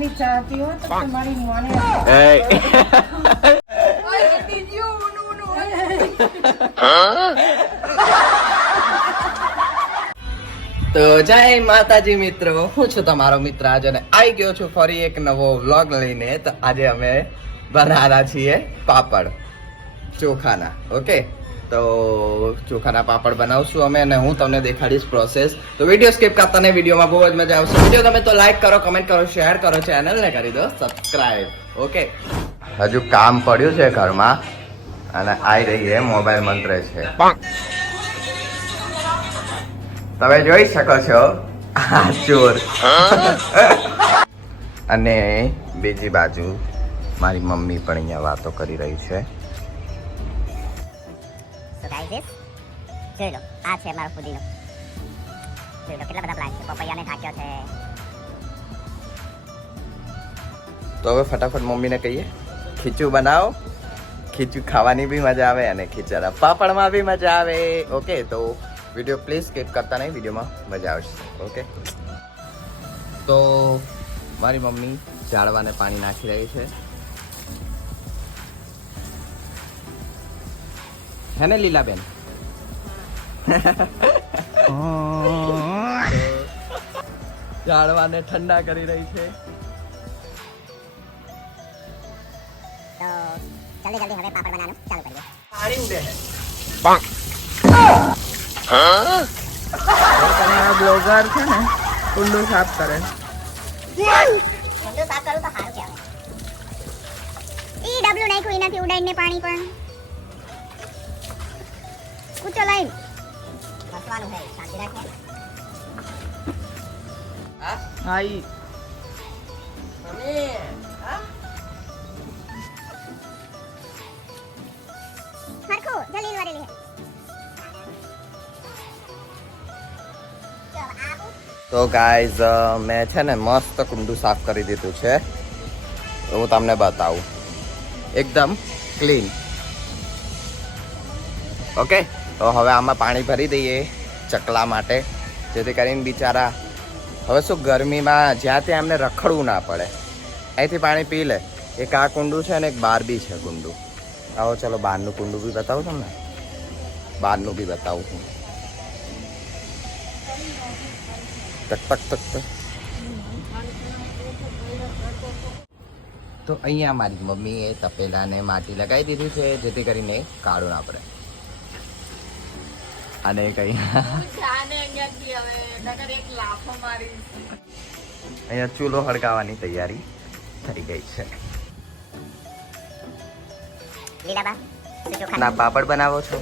ની ચા પીવો તો તમારી મોને તો જય માતાજી મિત્રો, હું છું તમારો મિત્ર આજે અને આવી ગયો છું ફરી એક નવો વ્લોગ લઈને. તો આજે અમે બનાવવાના છીએ પાપડ ચોખાના. ઓકે, તો ચોખાના પાપડ બનાવશું અમે અને હું તમને દેખાડીશ પ્રોસેસ. તો વિડીયો સ્કીપ કરતા નહીં, વિડીયોમાં બહુ જ મજા આવશે. વિડીયો ગમે તો લાઈક કરો, કમેન્ટ કરો, શેર કરો, ચેનલને કરી દો સબસ્ક્રાઇબ. ઓકે, હજુ કામ પડ્યું છે ઘરમાં અને આવી રહી છે મોબાઈલ મંત્રે છે. તમે જોઈ શકો છો આ ચોર. અને બીજી બાજુ મારી મમ્મી પણ અહીંયા વાતો કરી રહી છે. જોઈ લો, આ છે મારો ફુદીનો. જોઈ લો કેટલા બધા પ્લાન્ટ છે. પપૈયાને ઢાંક્યો છે. તો હવે ફટાફટ મમ્મીને કહીએ ખીચું બનાવો. ખીચું ખાવાની બી મજા આવે અને ખીચાના પાપડમાં બી મજા આવે. ઓકે, તો વિડીયો પ્લીઝ સ્કીપ કરતા નહીં, વિડીયોમાં મજા આવશે. ઓકે, તો મારી મમ્મી ઝાડવાને પાણી નાખી રહી છે. હે ને લીલાબેન? ઝાડવાને ઠંડા કરી રહી છે. તો જલ્દી જલ્દી હવે પાપડ બનાવવાનું ચાલુ કરીએ. પાણી ઉડે છે. તમારા બ્લોગર છે ને કુંડું સાફ કરે. કુંડું સાફ કરું તો સારું કહેવાય. ઈ ડબલું નાખ્યું એનાથી ઉડાઈને પાણી પણ કૂચો લાઈન હસવાનું હે. શાંતિ રાખો. હા ઈ મમ્મી હરખું જલ્દી વારેલી હે. તો ગાઈઝ મેં છે ને મસ્ત કુંડું સાફ કરી દીધું છે. હું તમને બતાવું એકદમ ક્લીન. ઓકે, તો હવે આમાં પાણી ભરી દઈએ ચકલા માટે, જેથી કરીને બિચારા હવે શું ગરમીમાં જ્યાં ત્યાં એમને રખડવું ના પડે. અહીંથી પાણી પી લે. એક આ કુંડું છે ને એક બહાર બી છે કુંડું. આવો ચલો બહારનું કુંડું બી બતાવું તમને. બહારનું બી બતાવું હું. ટક ટક ટક ટક. તો અહીંયા મારી મમ્મીએ તપેલાને માટી લગાવી દીધી છે, જેથી કરીને કાળું ના પડે. અને કઈ અહીંયા ચૂલો હળગાવવાની તૈયારી થઈ ગઈ છે. લીલાબા ના પાપડ બનાવો છો?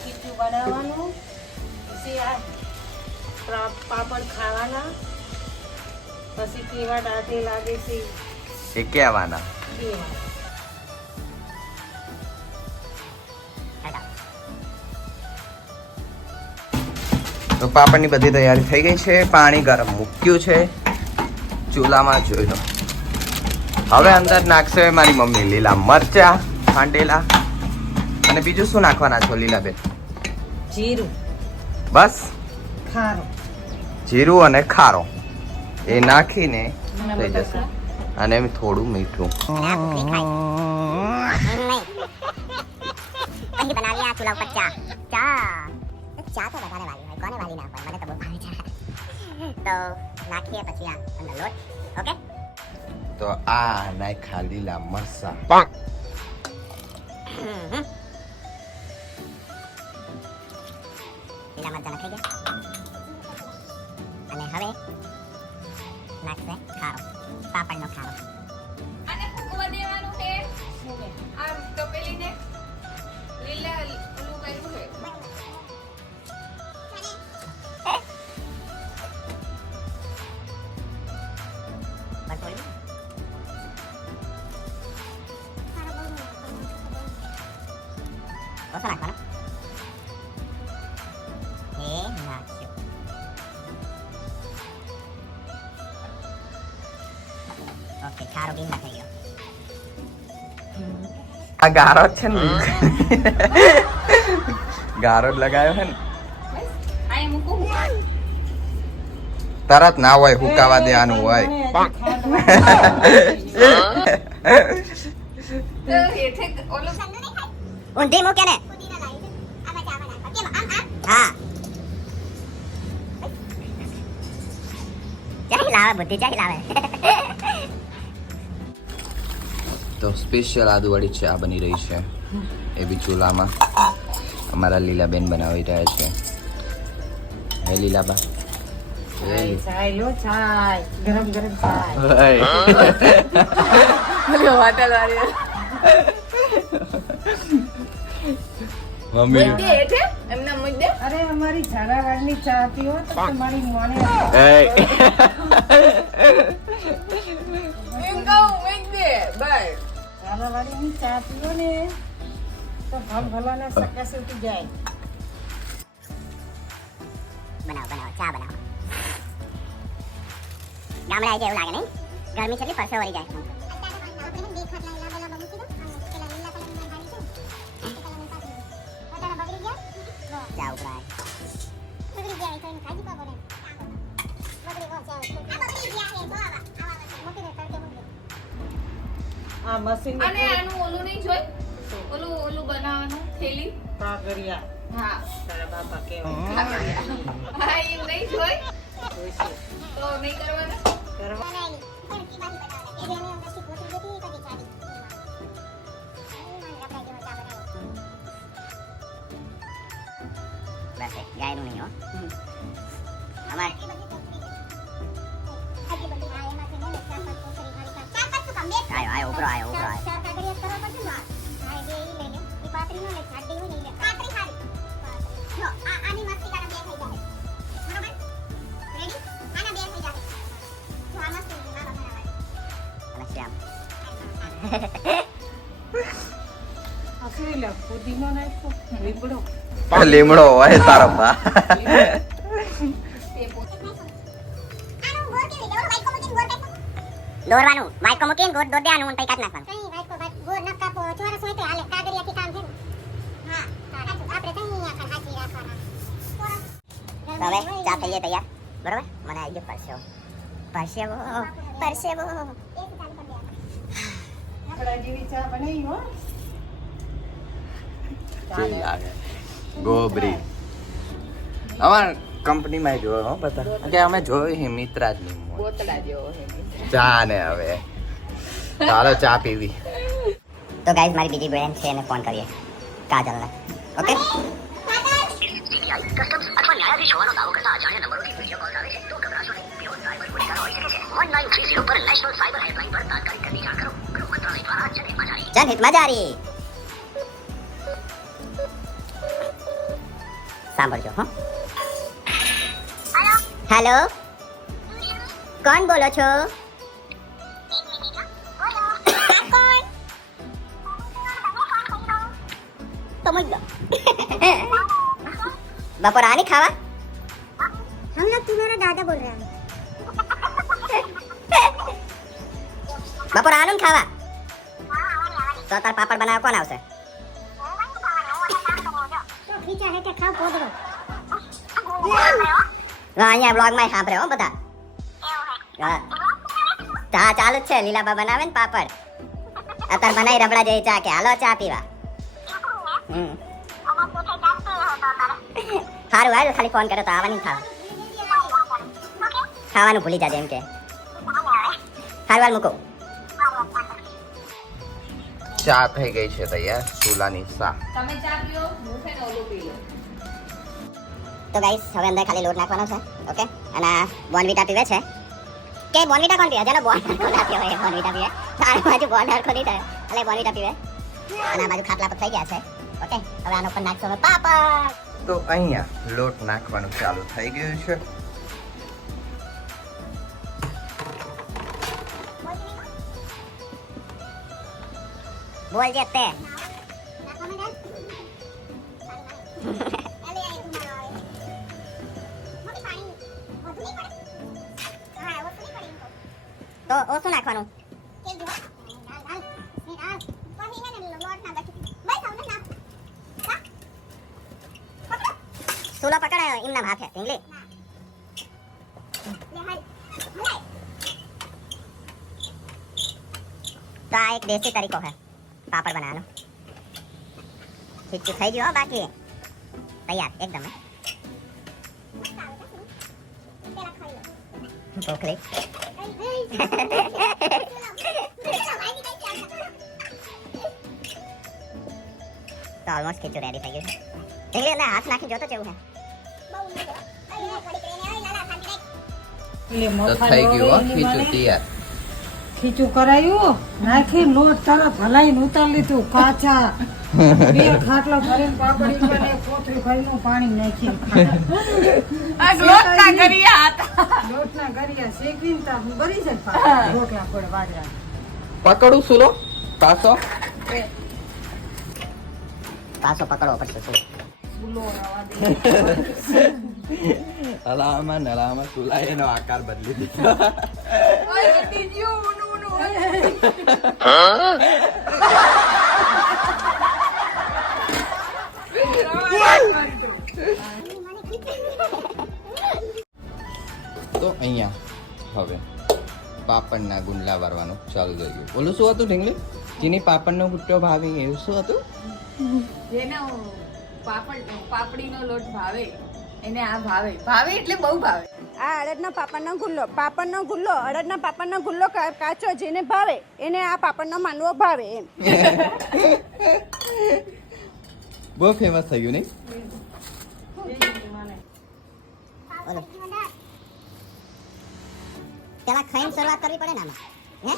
ખીચું બનાવવાનું, પછી આ પાપડ ખાવાના, પછી કેવા દાંતે લાગે છે એ કહેવાના. કેવા. તો પાપડની બધી તૈયારી થઈ ગઈ છે. પાણી ગરમ મૂક્યું છે ચૂલામાં, જોઈ લો. હવે અંદર નાખશે મારી મમ્મી લીલા મરચા ખાંડેલા. અને બીજું શું નાખવાના છો લીલાબેન? જીરું, બસ ખારો, જીરું અને ખારો એ નાખીને થઈ જશે. અને થોડું મીઠું. પછી બનાવીએ આ ચૂલા ઉપર ચા. ચા તો બધાને વાલી હોય, કોને વાલી ના હોય? મને તો બહુ ભાવે ચા. તો નાખીએ પછી આ અંદર લોટ. ઓકે, તો આ નાખા લીલા મરચા. લીલા મરચાં નાખી ગયા. અને હવે નાખશે ખારો, પાપડનો ખારો. અને ફૂગવા દેવાનું છે આ તપેલીને લીલા ઓલું કર્યું છે. ઓછો નાખવાનો. એ નાખ્યું. ઓકે, ખારો બી નાખી ગયો. આ ગારો જ છે ને, ગારો જ લગાવ્યો છે ને. આય મૂકું. તરત ના હોય હુકાવા દેવાનું હોય મને હજી ખાંડ તો હેઠે ઓલું ઊંધી મૂકે ને હા ચાહી લાવે બુદ્ધિ ચાહી લાવે તો સ્પેશિયલ આદુવાળી ચા બની રહી છે એ બી ચૂલામાં અમારા લીલાબેન બનાવી રહ્યા છે હે લીલાબા ચાય લો ચાય ગરમ ગરમ ચાય હોટલ વાળી મમ્મી મુદ્દે હેઠે એમના મુદ્દે અરે અમારી ઝાડાવાડની ચા પીવો તો તમારી મોને એમ કહું મુદ્દે બસ ઝાડાવાડીની ચા પીવો ને તો ભલાના સકસ ઉઠી જાય બનાવો ચા બનાવો ગામડે આવી જાય એવું લાગે નહીં ગરમી કેટલી પરસે વળી જાય ચા ઉકળાય આ મશીન અને આનું ઓલું નહીં જોઈ ઓલું બનાવવાનું થેલી કાગરિયા હા તારા બાપા કહેવાય હા એમ નહીં જોઈ જોઈશે. તો નહીં કરવાના કરવા બસ ગાયનું નહીં હો અમારે આયો ઉભરો આયો હસવી લે પુદીનો નાખો લીમડો લીમડો હોય તારો બા દોરવાનું વાયકો મૂકીને ગોળ દોર દેવાનું અને પછી કાઢી નાખવાનું તો હવે ચા થઈ જાય તૈયાર બરોબર મને આવી ગયો પરસેવો આપણા જેવી ચા બનાવી હો ગોબરી અમાર કંપનીમાં જોયો હો બધા કે અમે જોઈ મિત્રા જ નહીં બોતડા જેવો છે ચા ને હવે ચાલો ચા પીવી તો ગાઈઝ મારી બીજી બહેન છે એને ફોન કરીએ કાજલને ઓકે જનહિતમાં જારી સાંભળજો હો હેલો કોણ બોલો છો बपोर आनी खावा हम लोग तुम्हारा दादा बोल रहे हैं बपोर आलू खावा तो तार पापड़ बनाओ कौन आवसे तो खींचा है क्या खाओ पोदरो અહીંયા બ્લોગ માં સાંભળે હો બધા ચા ચાલુ જ છે લીલાબા બનાવે ને પાપડ અત્યારે બનાવી રબડા જેવી ચા કે હાલો ચા પીવા સારું આવ્યું ખાલી ફોન કર્યો તો આવવાની ખાવાનું ભૂલી જાજે એમ કે સારું હાલ મૂકો ચા થઈ ગઈ છે તૈયાર ચૂલાની સા તમે ચા પીઓ હું છે ને ઓલું પી લો તો ગાઈસ હવે અંદર ખાલી લોટ નાખવાનો છે ઓકે અને બોર્નવિટા પીવે છે કે બોર્નવિટા કોણ પીવે જેનો બોર્નવિટા ના પીવે એ બોર્નવિટા પીવે તારે બાજુ બોર્નર ખોલી થાય એટલે બોર્નવિટા પીવે અને આ બાજુ ખાટલા પર થઈ ગયા છે ઓકે હવે આનો પર નાખશો હવે પાપડ તો અહીંયા લોટ નાખવાનું ચાલુ થઈ ગયું છે બોલ જે તે તો ઓછું નાખવાનું સુલો પકડાયો એમના હાથે ઢીંગલી तो आ एक देसी तरीको है पापड़ बनाना ठीक થઈ ગયો બાકી તૈયાર એકદમ ઓકે તો ઓલમોસ્ટ ખીચું રેડી થઈ ગયું છે એટલે અંદર હાથ નાખી જોતો કેવું છે એટલે તો થઈ ગયું હો ખીચું તૈયાર. ખીચું કરાયું નાખી લોટ તરત હલાઈને ઉતારી લીધું કાચા બે ખાટલા ભરીને પાપડી બને કોથળી ભરીને પાણી નાખીને લોટના ગરિયા શેકીને તા બરી જાય પાપડી. રોટલા પડે બાજરા પકડું સુલો પાછો પાછો પકડવો પડશે શું ફૂલો રવા દે હલામાં સુલા એનો આકાર બદલી દીધો. તો અહીંયા હવે પાપડના ગુંડલા વારવાનું ચાલુ થઈ ગયું. ઓલું શું હતું ઢીંગલી? જેની પાપડનો ગુટ્ટો ભાવે એવું શું હતું? જેને પાપડીનો લોટ ભાવે એને આ ભાવે એટલે બહુ ભાવે. આ અડદના પાપડનો ગુલ્લો અડદના પાપડનો ગુલ્લો કાચો જેને ભાવે એને આ પાપડનો માંડવો ભાવે એમ બહુ ફેમસ થઈ ગયું નહીં? પેલા ખાઈને શરૂઆત કરવી પડે ને આમાં હે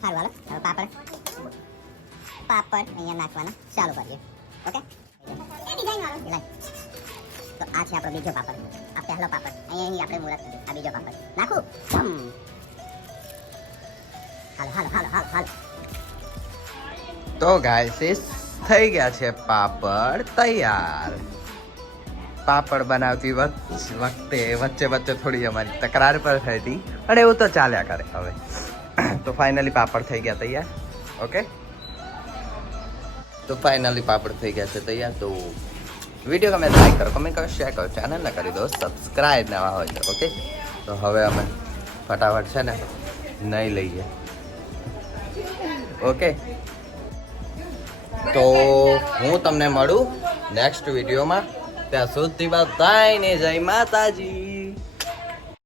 સારું હાલો હવે પાપડ અહીંયા નાખવાના ચાલુ કરીએ ઓકે તો આ છે આપણો બીજો પાપડ આ પહેલો પાપડ અહીં આપણે મુહૂર્ત કર્યું આ બીજો પાપડ નાખું હાલો હાલો હાલો હાલો હાલો તો ગાઈસ થઈ ગયા છે પાપડ તૈયાર. પાપડ બનાવતી વખતે વચ્ચે થોડી અમારી તકરાર પર થઈ હતી પણ એવું તો ચાલ્યા કરે હવે. તો ફાઇનલી પાપડ થઈ ગયા તૈયાર. ઓકે તો ફાઇનલી પાપડ થઈ ગયા છે તૈયાર. તો વિડીયો ગમે લાઈક કરો, કમેન્ટ કરો, શેર કરો, ચેનલને કરી દો સબસ્ક્રાઇબ નવા હોય તો. ઓકે તો હવે અમે ફટાફટ છે ને નહીં લઈએ. ઓકે તો હું તમને મળું નેક્સ્ટ વિડીયોમાં. ત્યાં સુધી બધાને જય માતાજી.